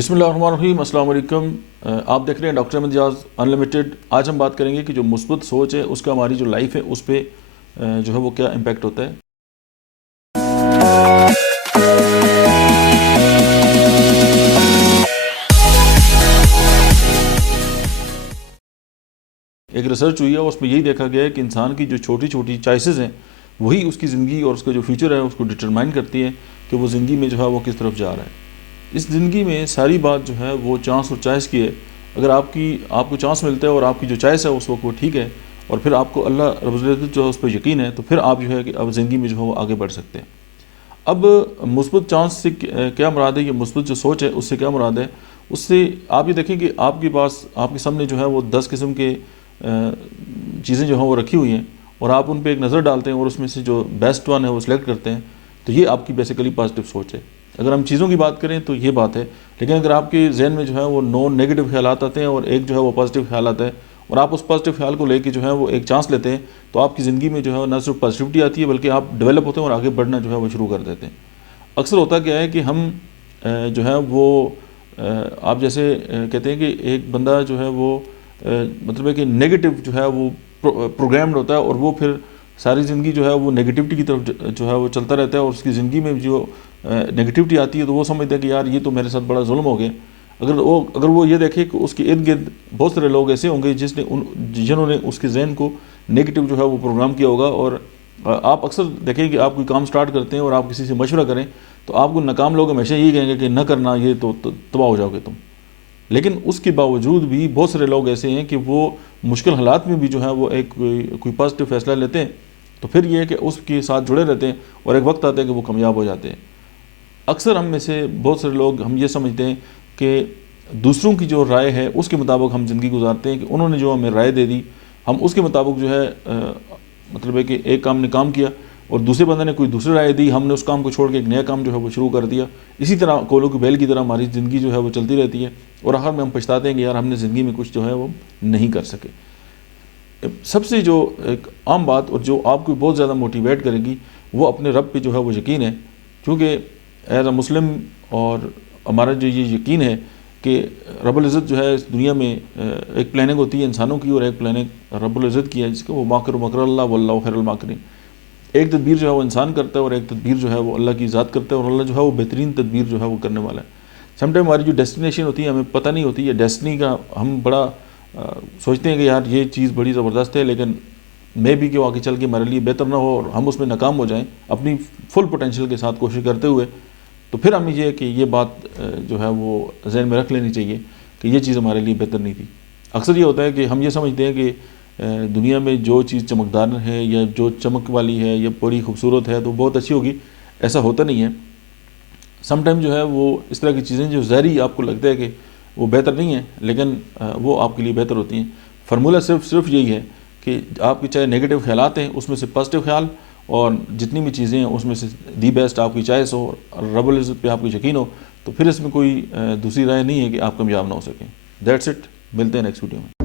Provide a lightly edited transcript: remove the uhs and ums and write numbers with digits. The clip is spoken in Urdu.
بسم اللہ الرحمن الرحیم، السلام علیکم۔ آپ دیکھ رہے ہیں ڈاکٹر احمد اجاز انلمیٹڈ۔ آج ہم بات کریں گے کہ جو مثبت سوچ ہے اس کا ہماری جو لائف ہے اس پہ جو ہے وہ کیا امپیکٹ ہوتا ہے۔ ایک ریسرچ ہوئی ہے، اس میں یہی دیکھا گیا ہے کہ انسان کی جو چھوٹی چھوٹی چوائسیز ہیں وہی اس کی زندگی اور اس کا جو فیوچر ہے اس کو ڈٹرمائن کرتی ہے کہ وہ زندگی میں جو ہے وہ کس طرف جا رہا ہے۔ اس زندگی میں ساری بات جو ہے وہ چانس اور چوائس کی ہے۔ اگر آپ کو چانس ملتا ہے اور آپ کی جو چوائس ہے اس وقت وہ ٹھیک ہے، اور پھر آپ کو اللہ رب العزت جو ہے اس پہ یقین ہے، تو پھر آپ جو ہے کہ اب زندگی میں جو ہے وہ آگے بڑھ سکتے ہیں۔ اب مثبت چانس سے کیا مراد ہے، یہ مثبت جو سوچ ہے اس سے کیا مراد ہے؟ اس سے آپ یہ دیکھیں کہ آپ کے پاس آپ کے سامنے جو ہے وہ 10 قسم کے چیزیں جو ہیں وہ رکھی ہوئی ہیں، اور آپ ان پہ ایک نظر ڈالتے ہیں اور اس میں سے جو بیسٹ ون ہے وہ سلیکٹ کرتے ہیں، تو یہ آپ کی بیسیکلی پازیٹیو سوچ ہے۔ اگر ہم چیزوں کی بات کریں تو یہ بات ہے، لیکن اگر آپ کے ذہن میں جو ہے وہ 9 نیگیٹو خیالات آتے ہیں اور ایک جو ہے وہ پازیٹیو خیال آتا ہے، اور آپ اس پازیٹیو خیال کو لے کے جو ہے وہ ایک چانس لیتے ہیں، تو آپ کی زندگی میں جو ہے نہ صرف پازیٹیوٹی آتی ہے بلکہ آپ ڈیولپ ہوتے ہیں اور آگے بڑھنا جو ہے وہ شروع کر دیتے ہیں۔ اکثر ہوتا کیا ہے کہ ہم جو ہے وہ آپ جیسے کہتے ہیں کہ ایک بندہ جو ہے وہ مطلب ہے کہ نیگیٹو جو ہے وہ پروگرامڈ ہوتا ہے، اور وہ پھر ساری زندگی جو ہے وہ نیگیٹیوٹی کی طرف جو ہے وہ چلتا رہتا ہے، اور اس کی زندگی میں جو نیگیٹیوٹی آتی ہے تو وہ سمجھتا ہے کہ یار یہ تو میرے ساتھ بڑا ظلم ہو گیا۔ اگر وہ یہ دیکھے کہ اس کے ارد گرد بہت سارے لوگ ایسے ہوں گے جنہوں نے اس کے ذہن کو نیگیٹو جو ہے وہ پروگرام کیا ہوگا، اور آپ اکثر دیکھیں کہ آپ کوئی کام سٹارٹ کرتے ہیں اور آپ کسی سے مشورہ کریں تو آپ کو ناکام لوگ ہمیشہ یہی کہیں گے کہ نہ کرنا، یہ تو تباہ ہو جاؤ گے تم۔ لیکن اس کے باوجود بھی بہت سارے لوگ ایسے ہیں کہ وہ مشکل حالات میں بھی جو ہے وہ کوئی پازیٹیو فیصلہ لیتے ہیں، تو پھر یہ ہے کہ اس کے ساتھ جڑے رہتے ہیں اور ایک وقت آتا ہے کہ وہ کامیاب ہو جاتے ہیں۔ اکثر ہم میں سے بہت سارے لوگ ہم یہ سمجھتے ہیں کہ دوسروں کی جو رائے ہے اس کے مطابق ہم زندگی گزارتے ہیں، کہ انہوں نے جو ہمیں رائے دے دی ہم اس کے مطابق جو ہے مطلب ہے کہ ایک کام نے کام کیا، اور دوسرے بندے نے کوئی دوسری رائے دی، ہم نے اس کام کو چھوڑ کے ایک نیا کام جو ہے وہ شروع کر دیا۔ اسی طرح کولو کی بیل کی طرح ہماری زندگی جو ہے وہ چلتی رہتی ہے، اور آخر میں ہم پچھتاتے ہیں کہ یار ہم نے زندگی میں کچھ جو ہے وہ نہیں کر سکے۔ سب سے جو ایک عام بات اور جو آپ کو بہت زیادہ موٹیویٹ کرے گی وہ اپنے رب پہ جو ہے وہ یقین ہے، کیونکہ ایز اے مسلم اور ہمارا جو یہ یقین ہے کہ رب العزت جو ہے اس دنیا میں ایک پلاننگ ہوتی ہے انسانوں کی اور ایک پلاننگ رب العزت کی ہے، جس کو وہ ماکر مکر اللہ واللہ خیر الماکرین۔ ایک تدبیر جو ہے وہ انسان کرتا ہے اور ایک تدبیر جو ہے وہ اللہ کی ذات کرتا ہے، اور اللہ جو ہے وہ بہترین تدبیر جو ہے وہ کرنے والا ہے۔ سم ٹائم ہماری جو ڈیسٹینیشن ہوتی ہے ہمیں پتہ نہیں ہوتی ہے ڈیسٹنی کا، ہم بڑا سوچتے ہیں کہ یار یہ چیز بڑی زبردست ہے، لیکن میں بھی کہ وہ آگے چل کے ہمارے لیے بہتر نہ ہو اور ہم اس میں ناکام ہو جائیں اپنی فل پوٹینشیل کے ساتھ کوشش کرتے ہوئے، تو پھر ہمیں یہ ہے کہ یہ بات جو ہے وہ ذہن میں رکھ لینی چاہیے کہ یہ چیز ہمارے لیے بہتر نہیں تھی۔ اکثر یہ ہوتا ہے کہ ہم یہ سمجھتے ہیں کہ دنیا میں جو چیز چمکدار ہے یا جو چمک والی ہے یا بڑی خوبصورت ہے تو بہت اچھی ہوگی، ایسا ہوتا نہیں ہے۔ سم ٹائم جو ہے وہ اس طرح کی چیزیں جو ظاہری آپ کو لگتا ہے کہ وہ بہتر نہیں ہیں، لیکن وہ آپ کے لیے بہتر ہوتی ہیں۔ فارمولہ صرف یہی ہے کہ آپ کے چاہے نیگیٹو خیالات ہیں اس میں سے پازیٹیو خیال، اور جتنی بھی چیزیں ہیں اس میں سے دی بیسٹ آپ کی چوائس ہو اور رب العزت پہ آپ کو یقین ہو، تو پھر اس میں کوئی دوسری رائے نہیں ہے کہ آپ کامیاب نہ ہو سکیں۔ دیٹس اٹ، ملتے ہیں نیکسٹ ویڈیو میں۔